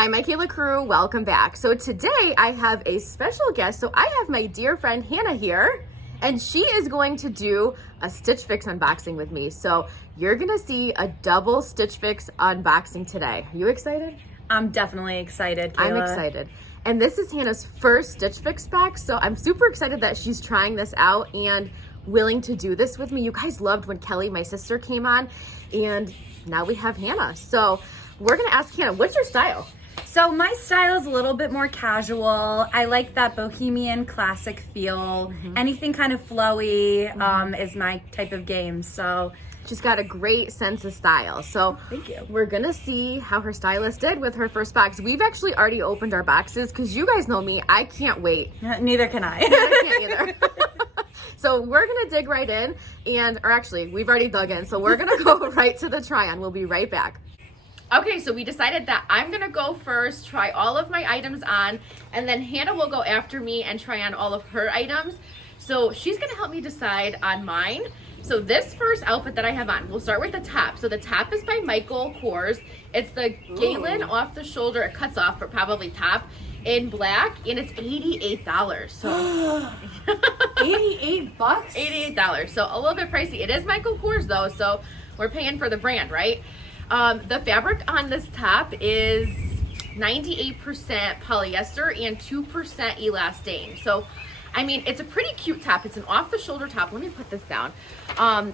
Hi, Michaela crew, welcome back. So today I have a special guest. So I have my dear friend Hannah here, and she is going to do a Stitch Fix unboxing with me. So you're gonna see a double Stitch Fix unboxing today. Are you excited? I'm definitely excited, Kayla. I'm excited. And this is Hannah's first Stitch Fix box, so I'm super excited that she's trying this out and willing to do this with me. You guys loved when Kelly, my sister, came on, and now we have Hannah. So we're gonna ask Hannah, what's your style? So my style is a little bit more casual. I like that bohemian classic feel. Anything kind of flowy is my type of game. So she's got a great sense of style. So thank you. We're gonna see how her stylist did with her first box. We've actually already opened our boxes because you guys know me. I can't wait. Neither can I. I can't either. So we're gonna dig right in, or actually, we've already dug in. So we're gonna go right to the try-on. We'll be right back. Okay, so we decided that I'm gonna go first, try all of my items on, and then Hannah will go after me and try on all of her items. So she's gonna help me decide on mine. So this first outfit that I have on, we'll start with the top. So the top is by Michael Kors. It's the Galyn off the shoulder, it cuts off, but probably top, in black, and it's $88. So 88 bucks? $88. So a little bit pricey. It is Michael Kors though, so we're paying for the brand, right? The fabric on this top is 98% polyester and 2% elastane. So, I mean, it's a pretty cute top. It's an off-the-shoulder top. Let me put this down.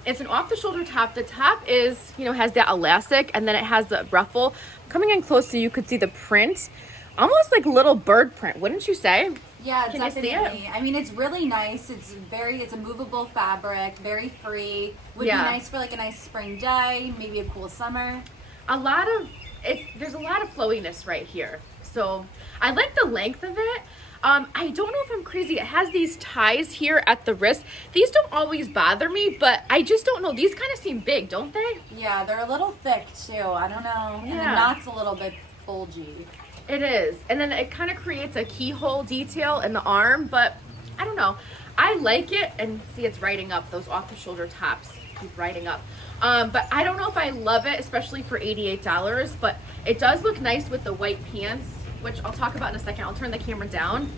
It's an off-the-shoulder top. The top is, has that elastic, and then it has the ruffle. Coming in close so you could see the print. Almost like little bird print, wouldn't you say? Yeah, Can definitely. you see it? I mean, it's really nice. It's a movable fabric, very free. Would be nice for like a nice spring day, maybe a cool summer. There's a lot of flowiness right here. So I like the length of it. I don't know if I'm crazy. It has these ties here at the wrist. These don't always bother me, but I just don't know. These kind of seem big, don't they? Yeah, they're a little thick too. I don't know. Yeah. And the knot's a little bit bulgy. It is. And then it kind of creates a keyhole detail in the arm, but I don't know. I like it, and see, it's riding up. Those off-the-shoulder tops keep riding up. But I don't know if I love it, especially for $88, but it does look nice with the white pants, which I'll talk about in a second. I'll turn the camera down.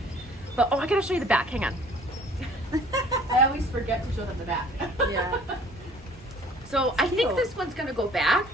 But, I gotta show you the back. Hang on. I always forget to show them the back. Yeah. So I think this one's gonna go back.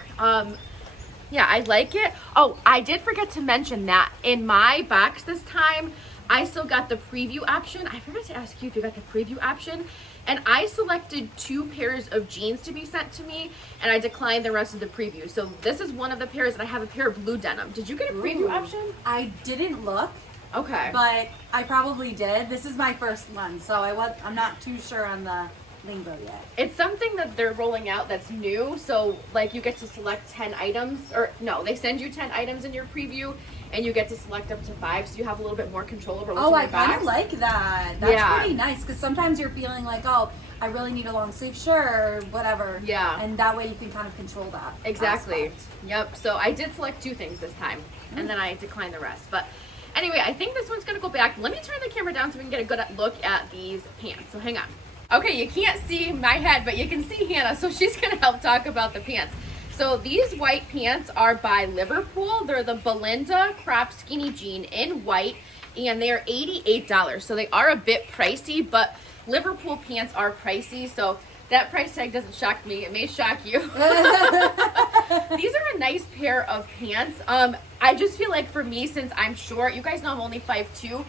Yeah, I like it. Oh, I did forget to mention that in my box this time, I still got the preview option. I forgot to ask you if you got the preview option. And I selected 2 pairs of jeans to be sent to me, and I declined the rest of the preview. So this is one of the pairs, and I have a pair of blue denim. Did you get a preview option? I didn't look. Okay. But I probably did. This is my first one, so I'm not too sure on the lingo yet. It's something that they're rolling out that's new. So like you get to select 10 items, or no, they send you 10 items in your preview, and you get to select up to 5, so you have a little bit more control over what's in your box. I kind of like that. That's pretty nice, because sometimes you're feeling like, I really need a long sleeve shirt or whatever. Yeah. And that way you can kind of control that. Exactly. aspect. Yep. So I did select 2 things this time, and then I declined the rest. But anyway, I think this one's gonna go back. Let me turn the camera down so we can get a good look at these pants. So hang on. Okay, you can't see my head, but you can see Hannah, so she's gonna help talk about the pants. So these white pants are by Liverpool. They're the Belinda crop skinny jean in white, and they are $88. So they are a bit pricey, but Liverpool pants are pricey, so that price tag doesn't shock me. It may shock you. These are a nice pair of pants. I just feel like for me, since I'm short, you guys know I'm only 5'2",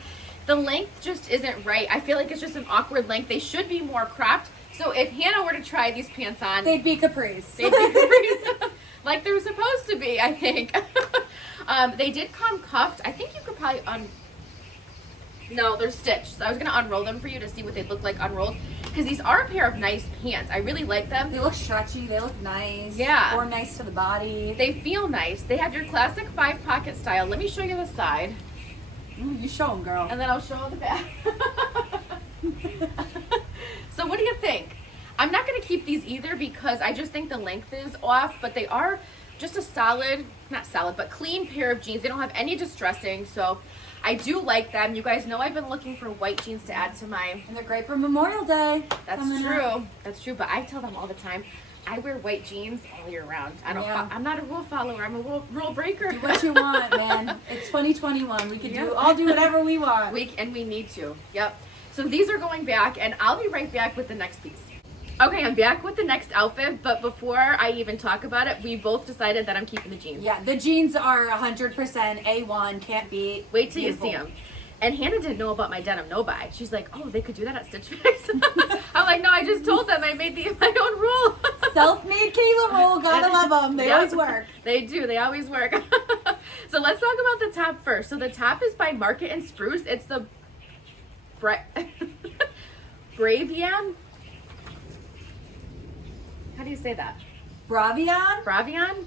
the length just isn't right. I feel like it's just an awkward length. They should be more cropped. So if Hannah were to try these pants on, they'd be capris. like they're supposed to be, I think. They did come cuffed. I think you could probably no, they're stitched. So I was gonna unroll them for you to see what they look like unrolled, because these are a pair of nice pants. I really like them. They look stretchy. They look nice. Yeah. Or nice to the body. They feel nice. They have your classic 5-pocket style. Let me show you the side. Ooh, you show them, girl. And then I'll show the back. So what do you think? I'm not going to keep these either because I just think the length is off, but they are just a solid, not solid, but clean pair of jeans. They don't have any distressing, so I do like them. You guys know I've been looking for white jeans to add to my... And they're great for Memorial Day. That's true. That's true, but I tell them all the time, I wear white jeans all year round. I'm not a rule follower. I'm a rule breaker. Do what you want, man. It's 2021. We can do whatever we want. We need to. Yep. So these are going back, and I'll be right back with the next piece. Okay, I'm back with the next outfit, but before I even talk about it, we both decided that I'm keeping the jeans. Yeah, the jeans are 100% A1, can't beat. Wait till you see them. And Hannah didn't know about my denim no-buy. She's like, oh, they could do that at Stitch Fix. I'm like, no, I just told them I made my own rule. Self-made Kayla rule, gotta love them. They always work. They do, they always work. So let's talk about the top first. So the top is by Market and Spruce. It's the Bravyan. How do you say that? Bravyan?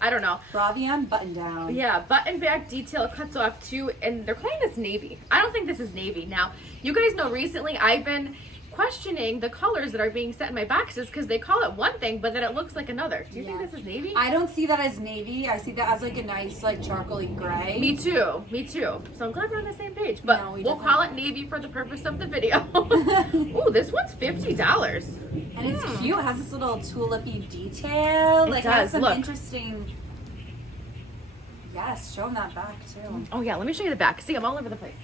I don't know. Bravyan button down. Yeah, button back detail cuts off too, and they're claiming it's navy. I don't think this is navy. Now, you guys know recently I've been questioning the colors that are being set in my boxes because they call it one thing, but then it looks like another. Do you think this is navy? I don't see that as navy. I see that as like a nice like charcoaly gray. Me too. So I'm glad we're on the same page. But No, we'll call it navy for the purpose of the video. Ooh, this one's $50. And it's cute. It has this little tulipy detail. It Like does. has some Look. interesting. Yes, show them that back too. Oh yeah, let me show you the back. See, I'm all over the place.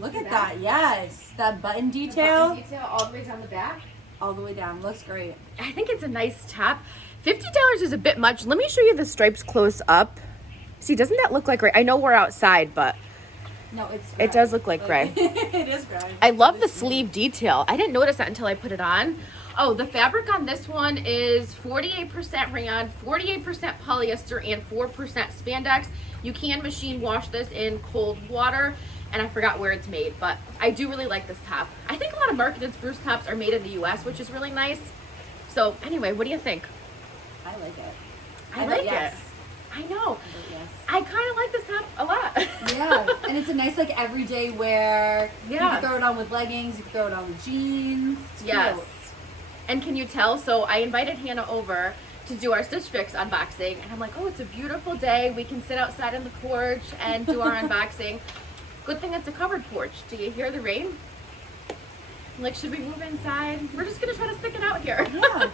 Look at that. Yes, that button detail. Button detail all the way down the back. All the way down. Looks great. I think it's a nice top. $50 is a bit much. Let me show you the stripes close up. See, doesn't that look like gray? I know we're outside, but No, it's gray. it does look like gray. It is gray. I love the sleeve detail. I didn't notice that until I put it on. Oh, the fabric on this one is 48% rayon, 48% polyester, and 4% spandex. You can machine wash this in cold water, and I forgot where it's made, but I do really like this top. I think a lot of Market and Spruce tops are made in the US, which is really nice. So anyway, what do you think? I like it. I like yes. it. I know. Yes. I kind of like this top a lot. Yeah, and it's a nice like everyday wear. Yeah. You can throw it on with leggings. You can throw it on with jeans. It's Yes. cute. And can you tell? So I invited Hannah over to do our Stitch Fix unboxing, and I'm like, oh, it's a beautiful day. We can sit outside on the porch and do our unboxing. Good thing it's a covered porch. Do you hear the rain? I'm like, should we move inside? We're just gonna try to stick it out here. Yeah.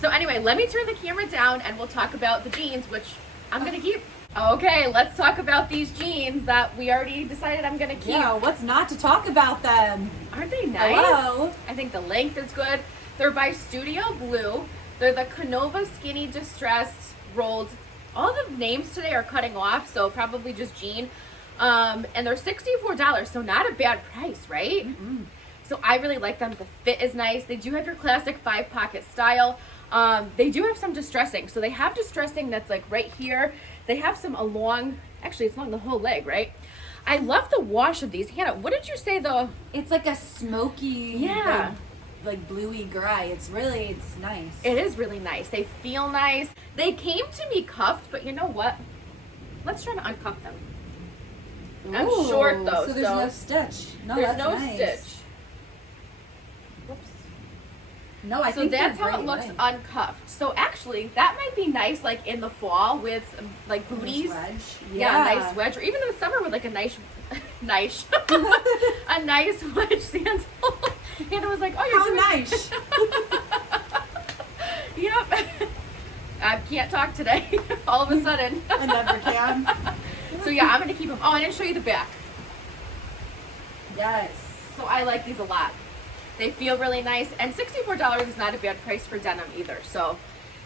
So anyway, let me turn the camera down and we'll talk about the jeans, which I'm gonna keep. Okay, let's talk about these jeans that we already decided I'm gonna keep. Yeah, what's not to talk about them? Aren't they nice? Hello. I think the length is good. They're by Studio Blue. They're the Kenova Skinny Distressed Rolled. All the names today are cutting off, so probably just jean. And they're $64, so not a bad price, right? Mm-mm. So I really like them. The fit is nice. They do have your classic 5-pocket style. They do have some distressing. So they have distressing that's like right here. They have some along, actually it's along the whole leg, right? I love the wash of these. Hannah, what did you say though? It's like a smoky, Yeah. like bluey gray. It's nice. It is really nice. They feel nice. They came to me cuffed, but you know what? Let's try to uncuff them. I'm Ooh, short though, so there's no stitch. No, there's that's no nice. stitch. Whoops. No, I So think that's they're how it great, looks right? uncuffed. So actually, that might be nice like in the fall with like booties. Wedge. Yeah, a nice wedge, or even in the summer with like a nice, nice, a nice wedge sandal. Hannah was like, "Oh, you're How doing nice. Yep. I can't talk today. All of a sudden. I never can. So yeah, I'm gonna keep them. Oh, I didn't show you the back. Yes. So I like these a lot. They feel really nice, and $64 is not a bad price for denim either. So,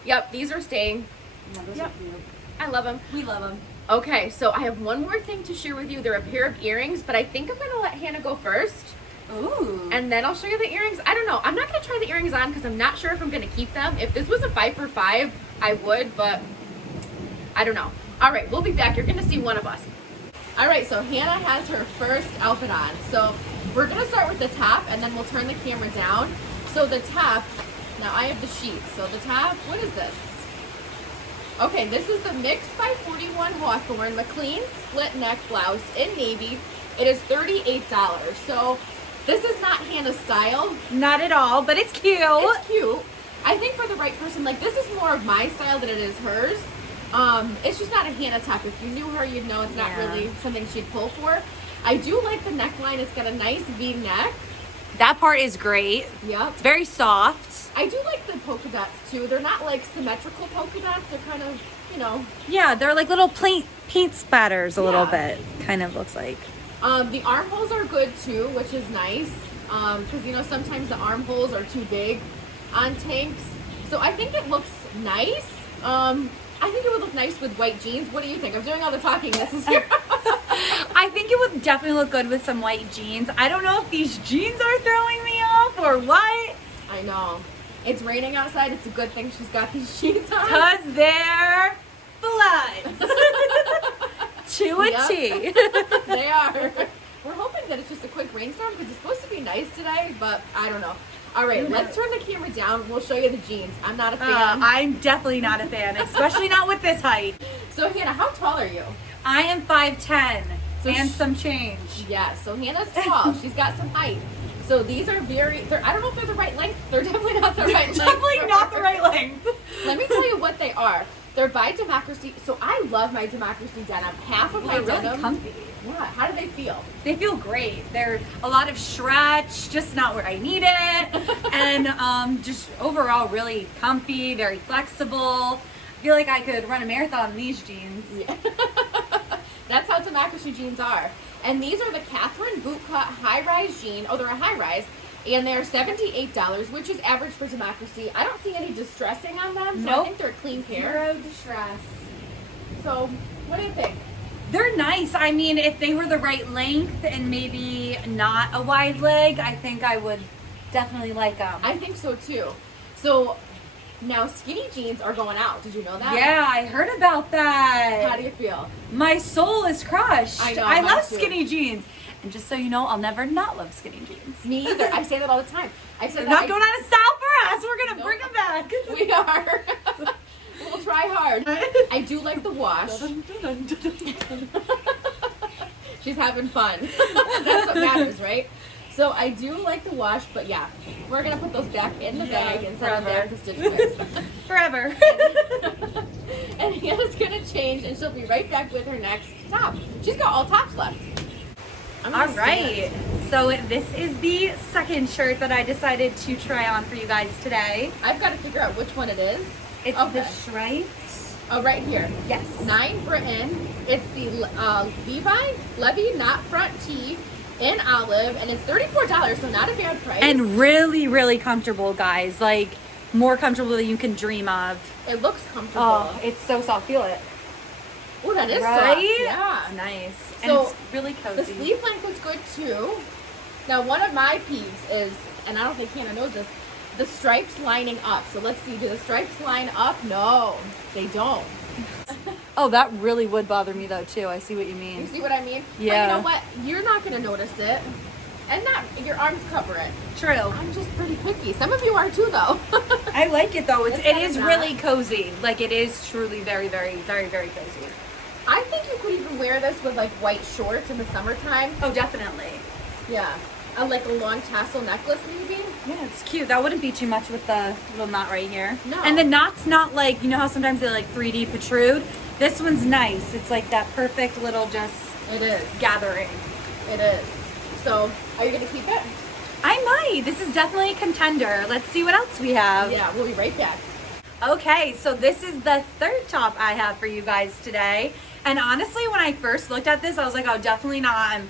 yep, these are staying. No, those Yep. are cute. I love them. We love them. Okay, so I have one more thing to share with you. They're a pair of earrings, but I think I'm gonna let Hannah go first, Ooh. and then I'll show you the earrings. I don't know. I'm not gonna try the earrings on because I'm not sure if I'm gonna keep them. If this was a 5 for $5, I would, but I don't know. All right, we'll be back. You're gonna see one of us. All right, so Hannah has her first outfit on. So we're gonna start with the top, and then we'll turn the camera down. So the top, now I have the sheet. So the top, what is this? Okay, this is the Mix by 41 Hawthorn Mclean split neck blouse in navy. It is $38. So this is not Hannah's style. Not at all, but it's cute. It's cute. I think for the right person, like this is more of my style than it is hers. It's just not a Hannah top. If you knew her, you'd know it's not Yeah. really something she'd pull for. I do like the neckline. It's got a nice V neck. That part is great. Yep. It's very soft. I do like the polka dots too. They're not like symmetrical polka dots. They're kind of, you know. Yeah, they're like little paint splatters a little Yeah. bit, kind of looks like. The armholes are good too, which is nice. Because you know sometimes the armholes are too big on tanks. So I think it looks nice. I think it would look nice with white jeans. What do you think? I'm doing all the talking. This is here. I think it would definitely look good with some white jeans. I don't know if these jeans are throwing me off or what. I know. It's raining outside. It's a good thing she's got these jeans on. Because they're floods. To a Yep. T. They are. We're hoping that it's just a quick rainstorm because it's supposed to be nice today, but I don't know. All right, let's turn the camera down. We'll show you the jeans. I'm not a fan. I'm definitely not a fan, especially not with this height. So Hannah, how tall are you? I am 5'10", So and sh- some change. Yeah, so Hannah's tall. She's got some height. So these are I don't know if they're the right length. They're definitely not the right length. Definitely not the right length. Let me tell you what they are. They're by Democracy. So I love my Democracy denim. Half of my They're really denim. comfy. Yeah, how do they feel? They feel great. They're a lot of stretch, just not where I need it. And just overall really comfy, very flexible. I feel like I could run a marathon in these jeans. Yeah. That's how Democracy jeans are. And these are the Kathryn Bootcut high-rise jean. Oh, they're a high-rise. And they're $78, which is average for Democracy. I don't see any distressing on them, so I Nope. think they're a clean pair. Zero distress. So, what do you think? They're nice. I mean, if they were the right length and maybe not a wide leg, I think I would definitely like them. I think so, too. So, now skinny jeans are going out. Did you know that? Yeah, I heard about that. How do you feel? My soul is crushed. I know, I mine love too. skinny jeans. And just so you know, I'll never not love skinny jeans. Me either. I say that all the time. I said They're that not I- going out of style for us. We're going to Nope. bring them back. We are. We'll try hard. I do like the wash. She's having fun. That's what matters, right? So I do like the wash, but yeah, we're gonna put those back in the bag and send them back to Stitch Fix. Forever. And Hannah's gonna change, and she'll be right back with her next top. She's got all tops left. I'm gonna All right. So this is the second shirt that I decided to try on for you guys today. I've got to figure out which one it is. It's Okay. the striped. Oh, right here. Yes. 9 Britton. It's the Levie knot front tee in olive, and it's $34, so not a bad price. And really, really comfortable, guys. Like, more comfortable than you can dream of. it looks comfortable. Oh, it's so soft. Feel it. Oh, that is Right? soft. Yeah. It's nice. So, and it's really cozy. The sleeve length is good too. Now, one of my peeves is, and I don't think Hannah knows this, the stripes lining up. So let's see, do the stripes line up? No, they don't. Oh, that really would bother me though too. I see what you You mean. see what I mean? Yeah. But you know what? You're not going to notice it. And not, your arms cover it. True. I'm just pretty picky. Some of you are too, though. I like it though. It kinda is not. really cozy. Like it is truly very, very, very, very cozy. I think you could even wear this with like white shorts in the summertime. Oh, definitely. Yeah. Like a long tassel necklace maybe. Yeah, it's cute. That wouldn't be too much with the little knot right here. No. And the knot's not like, you know how sometimes they like 3D protrude? This one's nice. It's like that perfect little just It is. gathering. It is. So, are you going to keep it? I might. This is definitely a contender. Let's see what else we have. Yeah, we'll be right back. Okay, so this is the third top I have for you guys today. And honestly, when I first looked at this, I was like, oh, definitely not.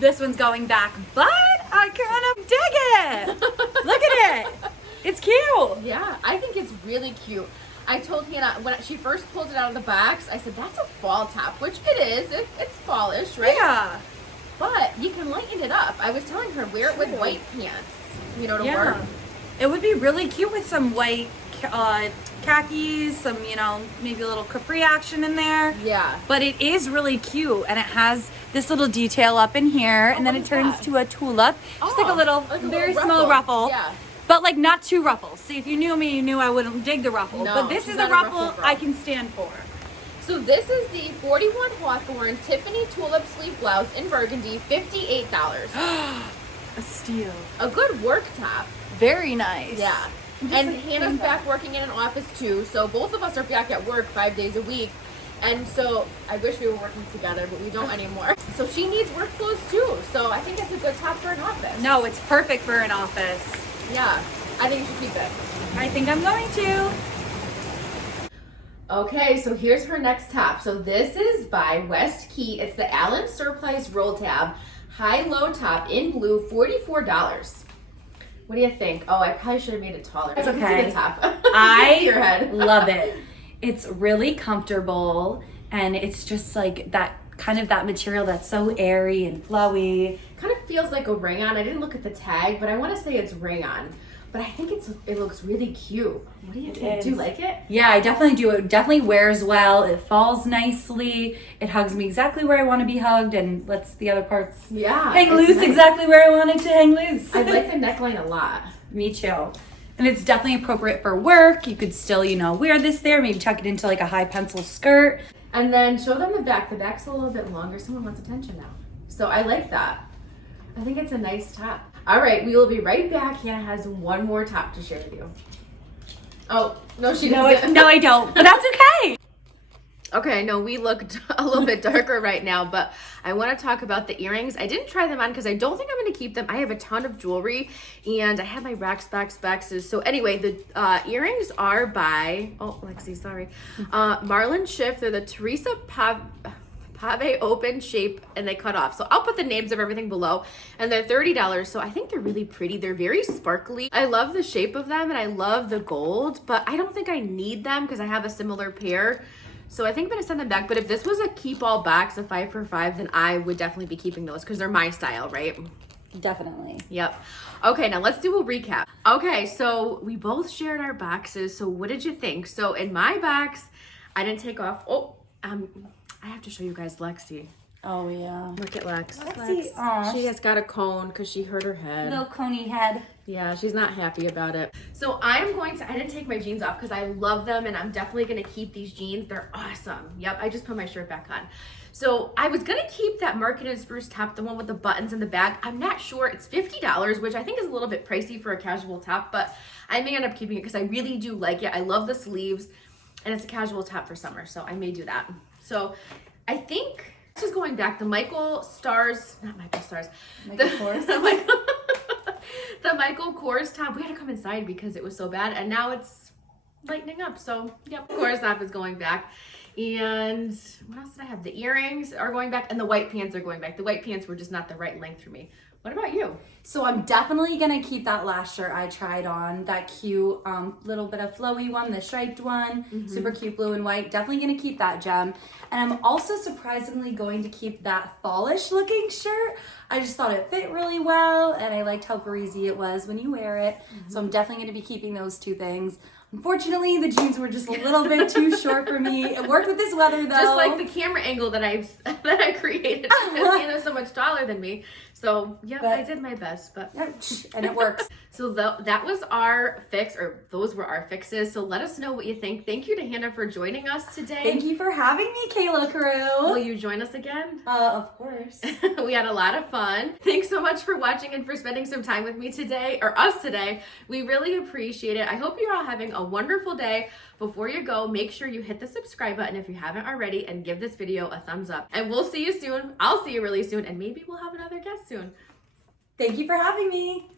This one's going back. But I kind of dig it. Look at it. It's cute. Yeah, I think it's really cute. I told Hannah when she first pulled it out of the box, I said, that's a fall top, which it is. It's fallish, right? Yeah. But you can lighten it up. I was telling her, wear it with True. white pants, you know, to Yeah. work. It would be really cute with some white khakis, some, you know, maybe a little capri action in there. Yeah. But it is really cute, and it has this little detail up in here, and then what it is turns that? to a tulip, just like a little, very small ruffle. Yeah. But like not two ruffles. See, if you knew me, you knew I wouldn't dig the ruffle. No, but this she's is a not a ruffle ruffle girl. I can stand for. So this is the 41 Hawthorn Tiffiny Tulip Sleeve Blouse in burgundy, $58. A steal. A good work top. Very nice. Yeah. And Hannah's back working in an office too, so both of us are back at work 5 days a week. And so I wish we were working together, but we don't anymore. So she needs work clothes too. So I think it's a good top for an office. No, it's perfect for an office. Yeah. I think you should keep it. I think I'm going to. Okay, so here's her next top. So this is by West Key. It's the Allan Surplice Rolltab high-low top in blue, $44. What do you think? Oh, I probably should have made it taller. It's I can okay. see the top. I Your head. love it. It's really comfortable, and it's just like that kind of that material that's so airy and flowy. Kind of feels like a ring-on. I didn't look at the tag, but I want to say it's ring-on. But I think it looks really cute. What do you think? Do you like it? Yeah, I definitely do. It definitely wears well. It falls nicely. It hugs me exactly where I want to be hugged and lets the other parts hang loose nice. exactly where I want it to hang loose. I like the neckline a lot. Me too. And it's definitely appropriate for work. You could still, wear this there, maybe tuck it into like a high pencil skirt. And then show them the back. The back's a little bit longer. Someone wants attention now. So I like that. I think it's a nice top. All right, we will be right back. Hannah has one more top to share with you. Oh, no, she doesn't. No, I don't. But that's okay. Okay, no, we looked a little bit darker right now, but I want to talk about the earrings. I didn't try them on because I don't think I'm going to keep them. I have a ton of jewelry, and I have my racks, backs. So anyway, the earrings are by, oh, Lexi, sorry, Marlyn Schiff. They're the Theresa Pave open shape, and they cut off. So I'll put the names of everything below, and they're $30. So I think they're really pretty. They're very sparkly. I love the shape of them, and I love the gold, but I don't think I need them because I have a similar pair. So I think I'm gonna send them back. But if this was a keep all box, a 5 for $5, then I would definitely be keeping those because they're my style, right? Definitely. Yep. Okay, now let's do a recap. Okay, so we both shared our boxes. So what did you think? So in my box, I didn't take off. I have to show you guys Lexi. Oh, yeah. Look at Lex. Lexi, aw. She has got a cone because she hurt her head. Little coney head. Yeah, she's not happy about it. So I didn't take my jeans off because I love them, and I'm definitely going to keep these jeans. They're awesome. Yep, I just put my shirt back on. So I was going to keep that marketed spruce top, the one with the buttons in the back. I'm not sure. It's $50, which I think is a little bit pricey for a casual top, but I may end up keeping it because I really do like it. I love the sleeves, and it's a casual top for summer, so I may do that. So I think this is going back. The Michael Kors. The Michael Kors top. We had to come inside because it was so bad, and now it's lightening up. So yep, Kors top is going back. And what else did I have? The earrings are going back, and the white pants are going back. The white pants were just not the right length for me. What about you? So I'm definitely gonna keep that last shirt I tried on, that cute little bit of flowy one, the striped one, super cute blue and white. Definitely gonna keep that gem. And I'm also surprisingly going to keep that fallish looking shirt. I just thought it fit really well, and I liked how breezy it was when you wear it. So I'm definitely gonna be keeping those two things. Unfortunately, the jeans were just a little bit too short for me. It worked with this weather though. Just like the camera angle that I created because Hannah's so much taller than me. So yeah, I did my best, but and it works. So that was our fix, or those were our fixes. So let us know what you think. Thank you to Hannah for joining us today. Thank you for having me, Kayla crew. Will you join us again? Of course. We had a lot of fun. Thanks so much for watching and for spending some time with me today, or us today. We really appreciate it. I hope you're all having a wonderful day. Before you go, make sure you hit the subscribe button if you haven't already, and give this video a thumbs up. And we'll see you soon. I'll see you really soon, and maybe we'll have another guest soon. Thank you for having me.